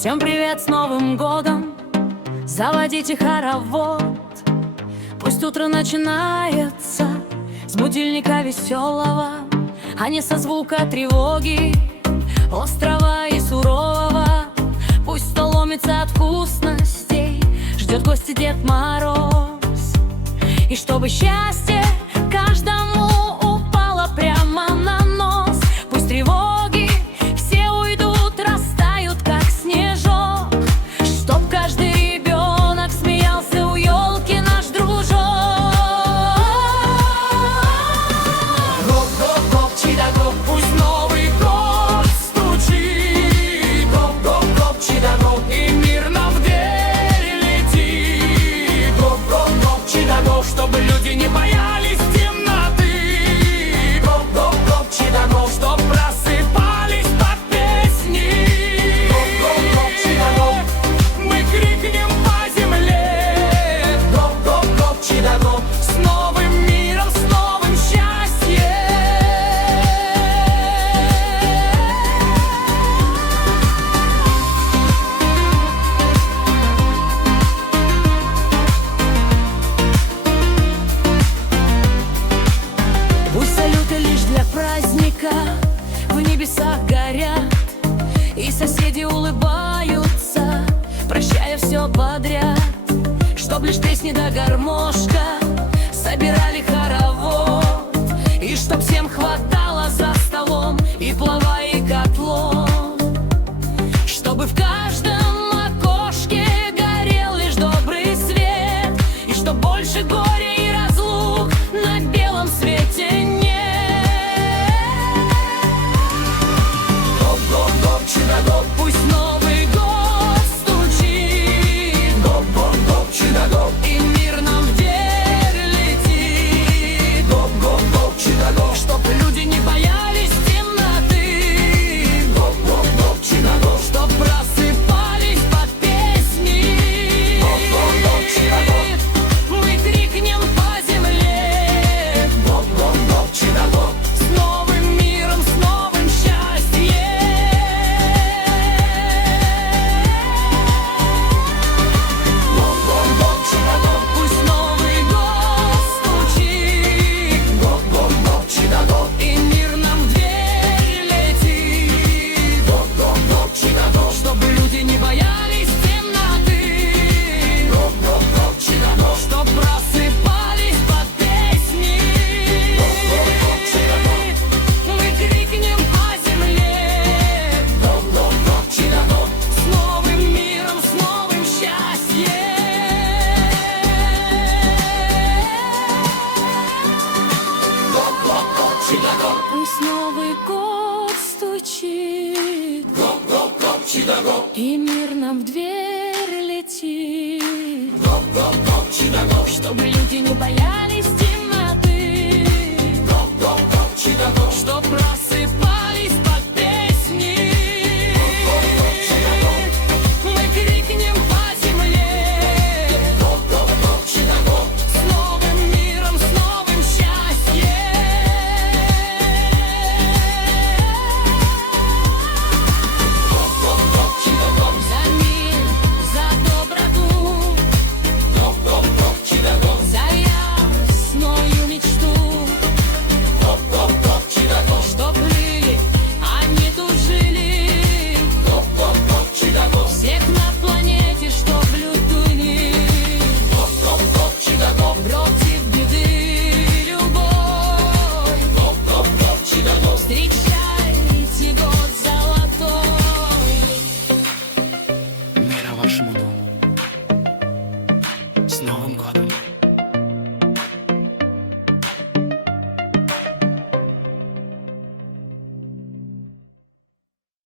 Всем привет с Новым годом, заводите хоровод. Пусть утро начинается с будильника веселого, а не со звука тревоги, острого и сурового. Пусть стол ломится от вкусностей, ждет гостя Дед Мороз. И чтобы счастье каждому упало прямо на нос. Пусть тревоги все уйдут, растают как снежок. Чтоб каждый ребенок смеялся у елки, наш дружок. Гоп-гоп-гоп, чи-да-гоп, пусть Новый год стучит. Гоп-гоп-гоп, чи-да-гоп, и мир нам в дверь летит. Гоп-гоп-гоп, чи-да-гоп, чтобы люди не боялись темноты. Гоп-гоп-гоп, чи-да-гоп, чтоб просыпались под песни. Гоп-гоп-гоп, чи-да-гоп, мы крикнем по земле. Гоп-гоп-гоп, чи-да-гоп, с новым миром, с новым счастьем. Пусть салюты лишь для праздника в небесах горят, и соседи улыбаются, прощая все подряд. Чтоб лишь песни да гармошка собирали хоровод, и чтоб всем хватало за столом и плова, и котлон. Чтобы в каждом окошке горел лишь добрый свет, и чтоб больше горя и разлук на белом свете нет. Гоп-гоп-гоп, чи-да-гоп, пусть Новый год стучит. Гоп-гоп-гоп, чи-да-гоп, и мир нам в дверь летит. Гоп-гоп-гоп, чи-да-гоп, чтоб люди не боялись темноты. Гоп-гоп-гоп, чи-да-гоп, чтоб просыпались под песни. Гоп-гоп-гоп, чи-да-гоп, мы крикнем по земле. Гоп-гоп-гоп, чи-да-гоп, с новым миром, с новым счастьем. Гоп-гоп-гоп, чи-да-гоп, пусть Новый год стучит. Гоп-гоп-гоп, чи-да-гоп, и мир нам в дверь летит. Гоп-гоп-гоп, чи-да-гоп, чтобы люди не боялись темноты. Гоп-гоп-гоп, чи-да-гоп, чтоб просыпались под песни. Гоп-гоп-гоп, чи-да-гоп, мы крикнем по земле. Гоп-гоп-гоп, чи-да-гоп, с новым миром, с новым счастьем. Гоп-гоп-гоп, чи-да-гоп, пусть Новый год стучит. Гоп-гоп-гоп, чи-да-гоп, и мир нам в дверь летит. Гоп-гоп-гоп, чи-да-гоп, чтобы люди не боялись темноты. Гоп-гоп-гоп, чи-да-гоп, чтоб